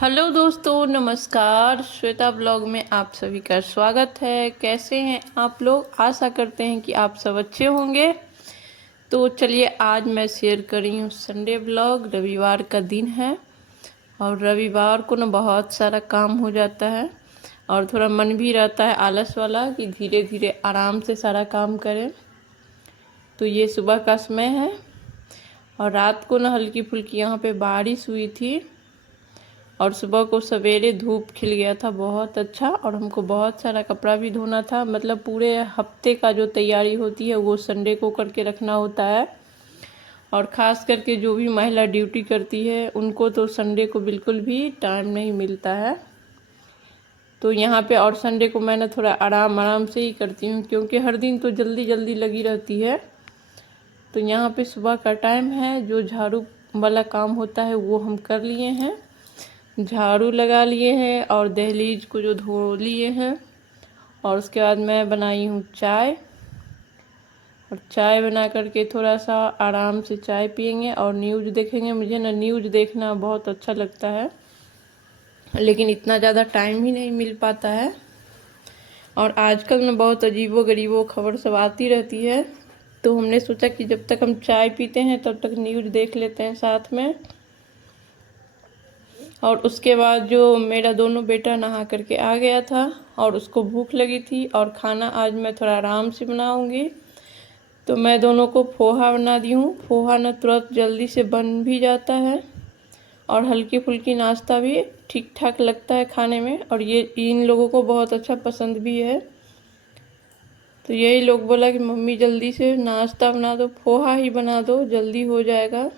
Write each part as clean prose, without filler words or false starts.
Hello दोस्तों, नमस्कार। Shweta blog में आप सभी का स्वागत है। कैसे हैं आप लोग? आशा करते हैं कि आप सब अच्छे होंगे। तो चलिए, आज मैं शेयर कर रही हूँ संडे ब्लॉग। रविवार का दिन है और रविवार को ना बहुत सारा काम हो जाता है और थोड़ा मन भी रहता है आलस वाला कि धीरे धीरे आराम से सारा काम करें। तो ये सुबह का समय है और रात को ना हल्की फुल्की यहाँ पे बारिश हुई थी और सुबह को सवेरे धूप खिल गया था बहुत अच्छा। और हमको बहुत सारा कपड़ा भी धोना था, मतलब पूरे हफ्ते का जो तैयारी होती है वो संडे को करके रखना होता है। और ख़ास करके जो भी महिला ड्यूटी करती है उनको तो संडे को बिल्कुल भी टाइम नहीं मिलता है। तो यहाँ पे और संडे को मैं ना थोड़ा आराम आराम से ही करती हूँ, क्योंकि हर दिन तो जल्दी जल्दी लगी रहती है। तो यहाँ पे सुबह का टाइम है, जो झाड़ू वाला काम होता है वो हम कर लिए हैं, झाड़ू लगा लिए हैं और दहलीज को जो धो लिए हैं। और उसके बाद मैं बनाई हूँ चाय, और चाय बना करके थोड़ा सा आराम से चाय पियेंगे और न्यूज़ देखेंगे। मुझे ना न्यूज़ देखना बहुत अच्छा लगता है, लेकिन इतना ज़्यादा टाइम ही नहीं मिल पाता है। और आजकल ना बहुत अजीबो गरीबो खबर सब आती रहती है, तो हमने सोचा कि जब तक हम चाय पीते हैं तब तक न्यूज़ देख लेते हैं साथ में। और उसके बाद जो मेरा दोनों बेटा नहा करके आ गया था और उसको भूख लगी थी, और खाना आज मैं थोड़ा आराम से बनाऊंगी। तो मैं दोनों को पोहा बना दी हूँ। पोहा ना तुरंत जल्दी से बन भी जाता है और हल्की फुल्की नाश्ता भी ठीक ठाक लगता है खाने में, और ये इन लोगों को बहुत अच्छा पसंद भी है। तो यही लोग बोला कि मम्मी जल्दी से नाश्ता बना दो, पोहा ही बना दो, जल्दी हो जाएगा।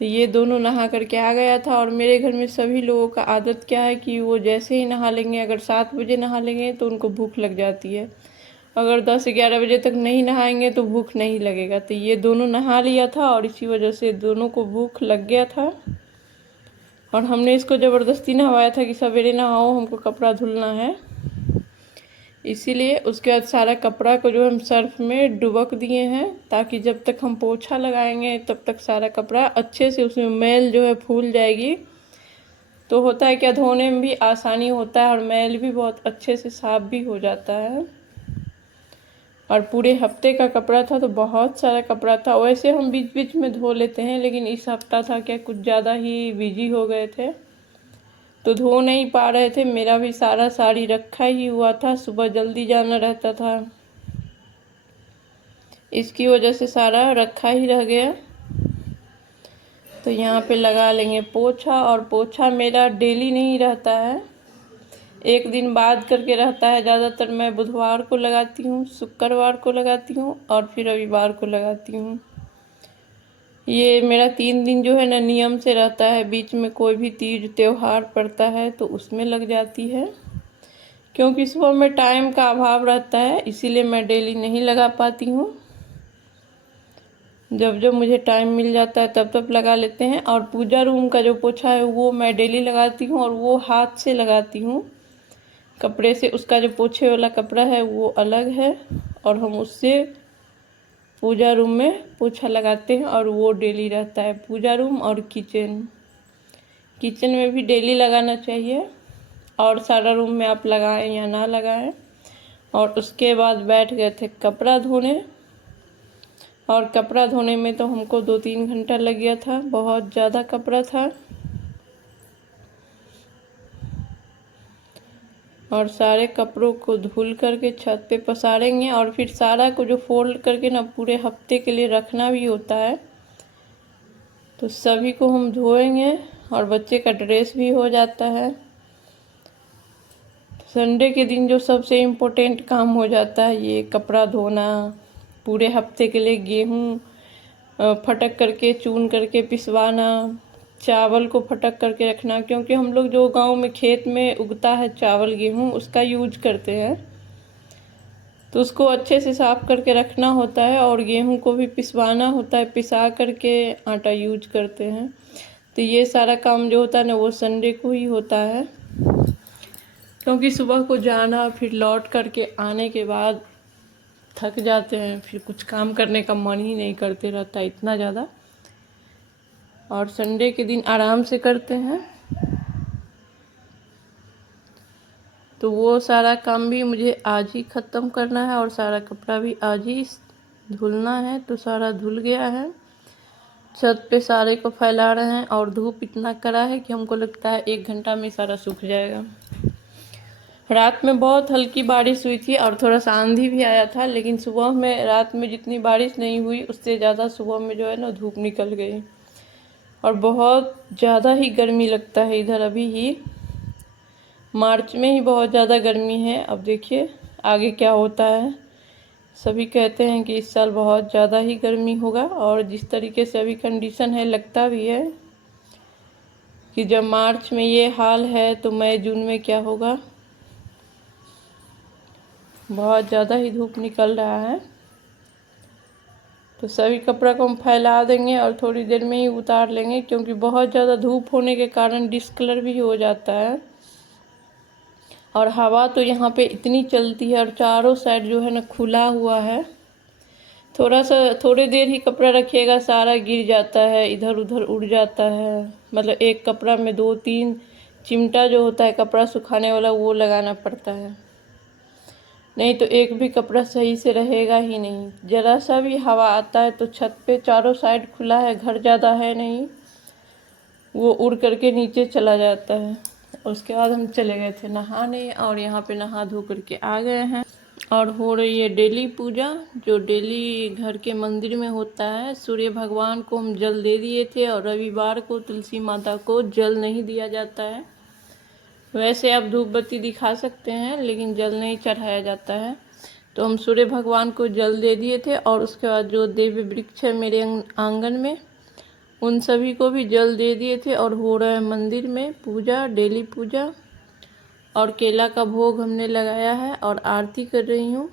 तो ये दोनों नहा करके आ गया था। और मेरे घर में सभी लोगों का आदत क्या है कि वो जैसे ही नहा लेंगे, अगर 7 बजे नहा लेंगे तो उनको भूख लग जाती है। अगर 10-11 बजे तक नहीं नहाएंगे तो भूख नहीं लगेगा। तो ये दोनों नहा लिया था और इसी वजह से दोनों को भूख लग गया था। और हमने इसको ज़बरदस्ती नहवाया था कि सवेरे नहाओ, हमको कपड़ा धुलना है, इसीलिए। उसके बाद सारा कपड़ा को जो हम सर्फ में डुबक दिए हैं, ताकि जब तक हम पोछा लगाएंगे तब तक सारा कपड़ा अच्छे से उसमें मैल जो है फूल जाएगी। तो होता है क्या, धोने में भी आसानी होता है और मैल भी बहुत अच्छे से साफ भी हो जाता है। और पूरे हफ्ते का कपड़ा था तो बहुत सारा कपड़ा था। वैसे हम बीच बीच में धो लेते हैं, लेकिन इस हफ्ता था क्या, कुछ ज़्यादा ही बिजी हो गए थे तो धो नहीं पा रहे थे। मेरा भी सारा साड़ी रखा ही हुआ था, सुबह जल्दी जाना रहता था, इसकी वजह से सारा रखा ही रह गया। तो यहाँ पे लगा लेंगे पोछा। और पोछा मेरा डेली नहीं रहता है, एक दिन बाद करके रहता है। ज़्यादातर मैं बुधवार को लगाती हूँ, शुक्रवार को लगाती हूँ और फिर रविवार को लगाती हूँ। ये मेरा 3 दिन जो है ना नियम से रहता है। बीच में कोई भी तीज त्योहार पड़ता है तो उसमें लग जाती है, क्योंकि सुबह में टाइम का अभाव रहता है, इसीलिए मैं डेली नहीं लगा पाती हूँ। जब जब मुझे टाइम मिल जाता है तब तब लगा लेते हैं। और पूजा रूम का जो पोछा है वो मैं डेली लगाती हूँ, और वो हाथ से लगाती हूँ कपड़े से। उसका जो पोछे वाला कपड़ा है वो अलग है, और हम उससे पूजा रूम में पोछा लगाते हैं, और वो डेली रहता है। पूजा रूम और किचन, किचन में भी डेली लगाना चाहिए, और सारा रूम में आप लगाएं या ना लगाएं। और उसके बाद बैठ गए थे कपड़ा धोने, और कपड़ा धोने में तो हमको 2-3 घंटा लग गया था, बहुत ज़्यादा कपड़ा था। और सारे कपड़ों को धुल करके छत पे पसारेंगे, और फिर सारा को जो फोल्ड करके ना पूरे हफ्ते के लिए रखना भी होता है, तो सभी को हम धोएंगे। और बच्चे का ड्रेस भी हो जाता है। संडे के दिन जो सबसे इम्पोर्टेंट काम हो जाता है ये कपड़ा धोना। पूरे हफ्ते के लिए गेहूँ फटक करके चून करके पिसवाना, चावल को फटक करके रखना, क्योंकि हम लोग जो गांव में खेत में उगता है चावल गेहूँ उसका यूज करते हैं, तो उसको अच्छे से साफ करके रखना होता है। और गेहूं को भी पिसवाना होता है, पिसा करके आटा यूज करते हैं। तो ये सारा काम जो होता है ना वो संडे को ही होता है, क्योंकि सुबह को जाना फिर लौट करके आने के बाद थक जाते हैं, फिर कुछ काम करने का मन ही नहीं करते रहता इतना ज़्यादा। और संडे के दिन आराम से करते हैं। तो वो सारा काम भी मुझे आज ही ख़त्म करना है और सारा कपड़ा भी आज ही धुलना है। तो सारा धुल गया है, छत पे सारे को फैला रहे हैं और धूप इतना कड़ा है कि हमको लगता है 1 घंटा में सारा सूख जाएगा। रात में बहुत हल्की बारिश हुई थी और थोड़ा सा आंधी भी आया था, लेकिन सुबह में रात में जितनी बारिश नहीं हुई उससे ज़्यादा सुबह में जो है ना धूप निकल गई और बहुत ज़्यादा ही गर्मी लगता है इधर। अभी ही मार्च में ही बहुत ज़्यादा गर्मी है। अब देखिए आगे क्या होता है। सभी कहते हैं कि इस साल बहुत ज़्यादा ही गर्मी होगा और जिस तरीके से अभी कंडीशन है लगता भी है कि जब मार्च में ये हाल है तो मई जून में क्या होगा। बहुत ज़्यादा ही धूप निकल रहा है। तो सभी कपड़ा को हम फैला देंगे और थोड़ी देर में ही उतार लेंगे, क्योंकि बहुत ज़्यादा धूप होने के कारण डिस्कलर भी हो जाता है। और हवा तो यहाँ पे इतनी चलती है और चारों साइड जो है ना खुला हुआ है। थोड़ी देर ही कपड़ा रखिएगा सारा गिर जाता है, इधर उधर उड़ जाता है। मतलब एक कपड़ा में 2-3 चिमटा जो होता है कपड़ा सुखाने वाला वो लगाना पड़ता है, नहीं तो एक भी कपड़ा सही से रहेगा ही नहीं। ज़रा सा भी हवा आता है तो छत पे चारों साइड खुला है, घर ज़्यादा है नहीं, वो उड़ करके नीचे चला जाता है। उसके बाद हम चले गए थे नहाने और यहाँ पे नहा धो करके आ गए हैं और हो रही है डेली पूजा, जो डेली घर के मंदिर में होता है। सूर्य भगवान को हम जल दे दिए थे और रविवार को तुलसी माता को जल नहीं दिया जाता है। वैसे आप धूप बत्ती दिखा सकते हैं लेकिन जल नहीं चढ़ाया जाता है। तो हम सूर्य भगवान को जल दे दिए थे और उसके बाद जो देव वृक्ष है मेरे आंगन में उन सभी को भी जल दे दिए थे और हो रहा है मंदिर में पूजा, डेली पूजा। और केला का भोग हमने लगाया है और आरती कर रही हूँ।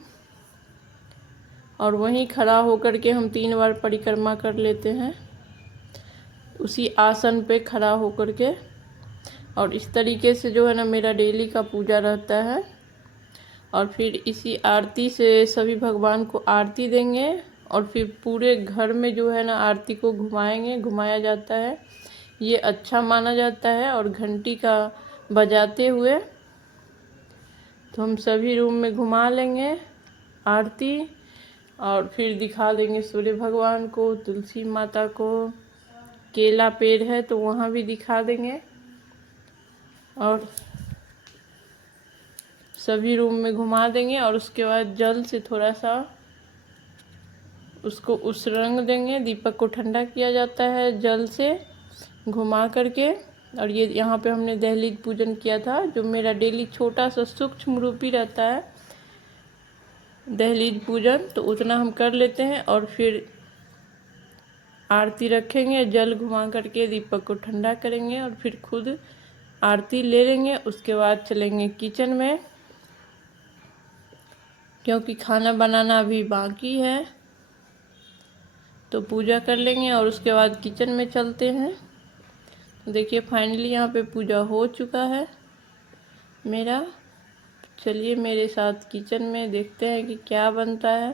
और वहीं खड़ा होकर के हम 3 बार परिक्रमा कर लेते हैं उसी आसन पे खड़ा होकर के। और इस तरीके से जो है ना मेरा डेली का पूजा रहता है। और फिर इसी आरती से सभी भगवान को आरती देंगे और फिर पूरे घर में जो है ना आरती को घुमाएंगे, घुमाया जाता है, ये अच्छा माना जाता है। और घंटी का बजाते हुए तो हम सभी रूम में घुमा लेंगे आरती और फिर दिखा देंगे सूर्य भगवान को, तुलसी माता को। केला पेड़ है तो वहाँ भी दिखा देंगे और सभी रूम में घुमा देंगे। और उसके बाद जल से थोड़ा सा उसको उस रंग देंगे। दीपक को ठंडा किया जाता है जल से घुमा करके। और ये यहाँ पे हमने दहलीज पूजन किया था, जो मेरा डेली छोटा सा सूक्ष्म रूपी रहता है दहलीज पूजन, तो उतना हम कर लेते हैं। और फिर आरती रखेंगे, जल घुमा करके दीपक को ठंडा करेंगे और फिर खुद आरती ले लेंगे। उसके बाद चलेंगे किचन में, क्योंकि खाना बनाना अभी बाकी है। तो पूजा कर लेंगे और उसके बाद किचन में चलते हैं। देखिए फाइनली यहाँ पे पूजा हो चुका है मेरा। चलिए मेरे साथ किचन में देखते हैं कि क्या बनता है।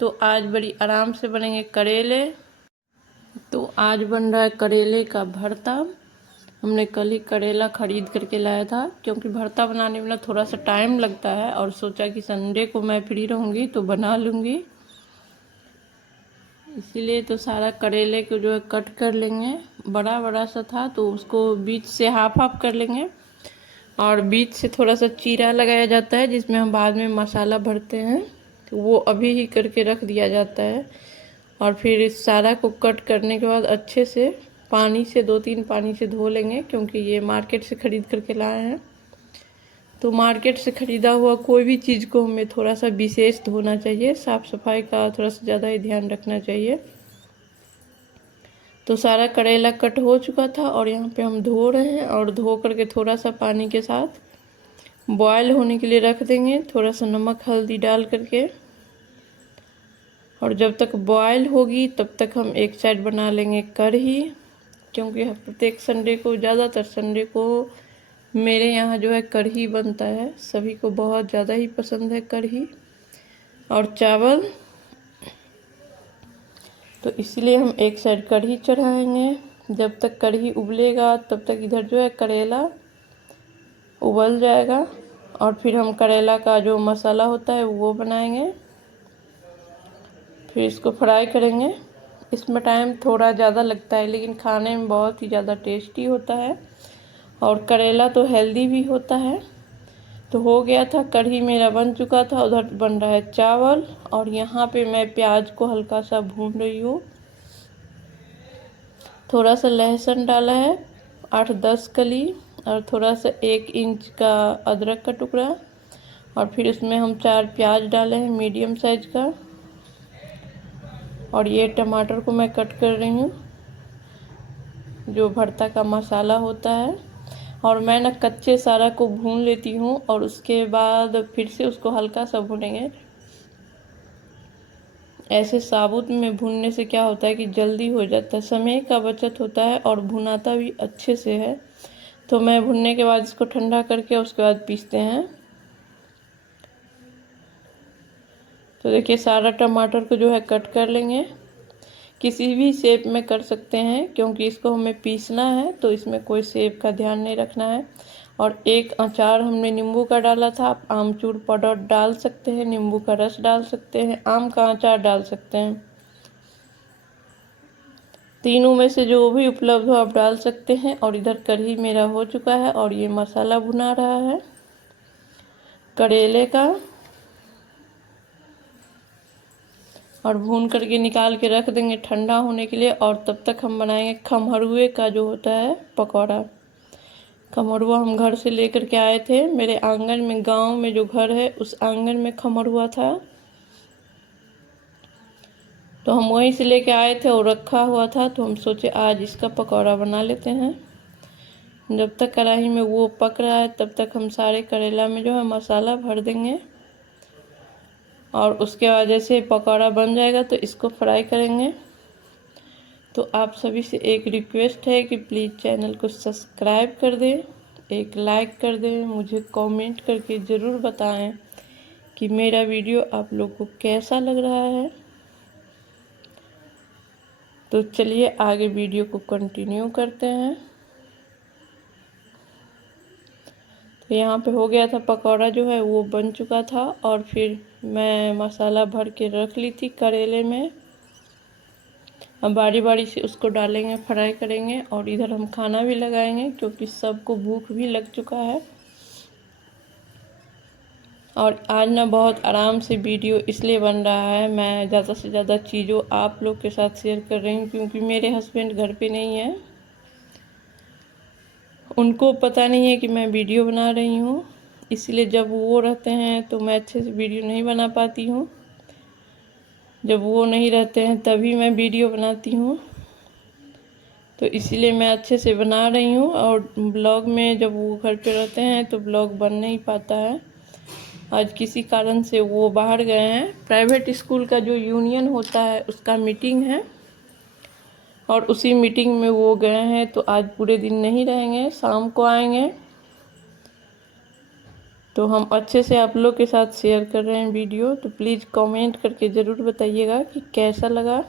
तो आज बड़ी आराम से बनेंगे करेले। तो आज बन रहा है करेले का भरता। हमने कल ही करेला ख़रीद करके लाया था, क्योंकि भरता बनाने में ना थोड़ा सा टाइम लगता है और सोचा कि संडे को मैं फ्री रहूँगी तो बना लूँगी, इसीलिए तो सारा करेले को जो है कट कर लेंगे। बड़ा बड़ा सा था तो उसको बीच से हाफ हाफ कर लेंगे और बीच से थोड़ा सा चीरा लगाया जाता है, जिसमें हम बाद में मसाला भरते हैं, तो वो अभी ही करके रख दिया जाता है। और फिर इस सारा को कट करने के बाद अच्छे से पानी से 2-3 पानी से धो लेंगे, क्योंकि ये मार्केट से ख़रीद करके लाए हैं। तो मार्केट से ख़रीदा हुआ कोई भी चीज़ को हमें थोड़ा सा विशेष धोना चाहिए, साफ़ सफाई का थोड़ा सा ज़्यादा ही ध्यान रखना चाहिए। तो सारा करेला कट हो चुका था और यहाँ पे हम धो रहे हैं और धो करके थोड़ा सा पानी के साथ बॉयल होने के लिए रख देंगे, थोड़ा सा नमक हल्दी डाल करके। और जब तक बॉयल होगी तब तक हम एक साइड बना लेंगे कढ़ी, क्योंकि प्रत्येक संडे को, ज़्यादातर संडे को मेरे यहाँ जो है कढ़ी बनता है। सभी को बहुत ज़्यादा ही पसंद है कढ़ी और चावल, तो इसलिए हम एक साइड कढ़ी चढ़ाएंगे। जब तक कढ़ी उबलेगा तब तक इधर जो है करेला उबल जाएगा, और फिर हम करेला का जो मसाला होता है वो बनाएंगे, फिर इसको फ्राई करेंगे। इसमें टाइम थोड़ा ज़्यादा लगता है लेकिन खाने में बहुत ही ज़्यादा टेस्टी होता है, और करेला तो हेल्दी भी होता है। तो हो गया था, कढ़ी मेरा बन चुका था, उधर बन रहा है चावल, और यहाँ पे मैं प्याज को हल्का सा भून रही हूँ। थोड़ा सा लहसुन डाला है 8-10 कली, और थोड़ा सा 1 इंच का अदरक का टुकड़ा, और फिर इसमें हम 4 प्याज डाले हैं मीडियम साइज का, और ये टमाटर को मैं कट कर रही हूँ, जो भरता का मसाला होता है। और मैं ना कच्चे सारा को भून लेती हूँ और उसके बाद फिर से उसको हल्का सा भूनेंगे। ऐसे साबुत में भूनने से क्या होता है कि जल्दी हो जाता है, समय का बचत होता है और भुनाता भी अच्छे से है। तो मैं भुनने के बाद इसको ठंडा करके उसके बाद पीसते हैं। तो देखिए सारा टमाटर को जो है कट कर लेंगे, किसी भी शेप में कर सकते हैं क्योंकि इसको हमें पीसना है, तो इसमें कोई शेप का ध्यान नहीं रखना है। और 1 अचार हमने नींबू का डाला था, आप आमचूर पाउडर डाल सकते हैं, नींबू का रस डाल सकते हैं, आम का अचार डाल सकते हैं, तीनों में से जो भी उपलब्ध हो आप डाल सकते हैं। और इधर कढ़ी मेरा हो चुका है और ये मसाला भुना रहा है करेले का, और भून करके निकाल के रख देंगे ठंडा होने के लिए। और तब तक हम बनाएंगे खमहरुए का जो होता है पकौड़ा। खमरुआ हम घर से लेकर के आए थे, मेरे आंगन में, गांव में जो घर है उस आंगन में खमरुआ था, तो हम वहीं से लेके आए थे और रखा हुआ था, तो हम सोचे आज इसका पकौड़ा बना लेते हैं। जब तक कढ़ाई में वो पक रहा है तब तक हम सारे करेला में जो है मसाला भर देंगे, और उसके बाद जैसे पकौड़ा बन जाएगा तो इसको फ्राई करेंगे। तो आप सभी से एक रिक्वेस्ट है कि प्लीज़ चैनल को सब्सक्राइब कर दें, एक लाइक कर दें, मुझे कमेंट करके ज़रूर बताएं कि मेरा वीडियो आप लोग को कैसा लग रहा है। तो चलिए आगे वीडियो को कंटिन्यू करते हैं। तो यहाँ पे हो गया था, पकौड़ा जो है वो बन चुका था, और फिर मैं मसाला भर के रख ली थी करेले में। अब बारी बारी से उसको डालेंगे, फ्राई करेंगे, और इधर हम खाना भी लगाएंगे क्योंकि सबको भूख भी लग चुका है। और आज ना बहुत आराम से वीडियो इसलिए बन रहा है, मैं ज़्यादा से ज़्यादा चीज़ों आप लोग के साथ शेयर कर रही हूँ क्योंकि मेरे हस्बैंड घर पे नहीं है, उनको पता नहीं है कि मैं वीडियो बना रही हूँ, इसलिए जब वो रहते हैं तो मैं अच्छे से वीडियो नहीं बना पाती हूँ। जब वो नहीं रहते हैं तभी मैं वीडियो बनाती हूँ, तो इसीलिए मैं अच्छे से बना रही हूँ। और ब्लॉग में जब वो घर पे रहते हैं तो ब्लॉग बन नहीं पाता है। आज किसी कारण से वो बाहर गए हैं, प्राइवेट स्कूल का जो यूनियन होता है उसका मीटिंग है, और उसी मीटिंग में वो गए हैं, तो आज पूरे दिन नहीं रहेंगे, शाम को आएंगे। तो हम अच्छे से आप लोग के साथ शेयर कर रहे हैं वीडियो, तो प्लीज़ कमेंट करके ज़रूर बताइएगा कि कैसा लगा।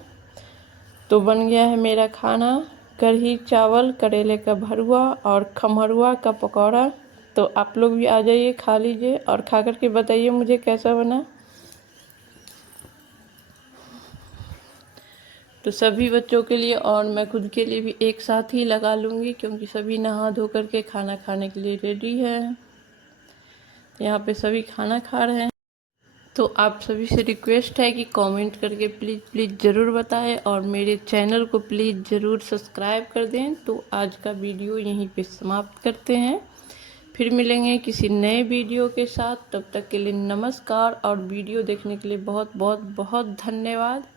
तो बन गया है मेरा खाना, कढ़ी चावल, करेले का भरुआ और खमरुआ का पकौड़ा। तो आप लोग भी आ जाइए, खा लीजिए और खा करके बताइए मुझे कैसा बना। तो सभी बच्चों के लिए और मैं खुद के लिए भी एक साथ ही लगा लूँगी क्योंकि सभी नहा धो करके खाना खाने के लिए रेडी है। यहाँ पे सभी खाना खा रहे हैं। तो आप सभी से रिक्वेस्ट है कि कमेंट करके प्लीज़ ज़रूर बताएं, और मेरे चैनल को प्लीज़ ज़रूर सब्सक्राइब कर दें। तो आज का वीडियो यहीं पे समाप्त करते हैं, फिर मिलेंगे किसी नए वीडियो के साथ। तब तक के लिए नमस्कार, और वीडियो देखने के लिए बहुत बहुत बहुत धन्यवाद।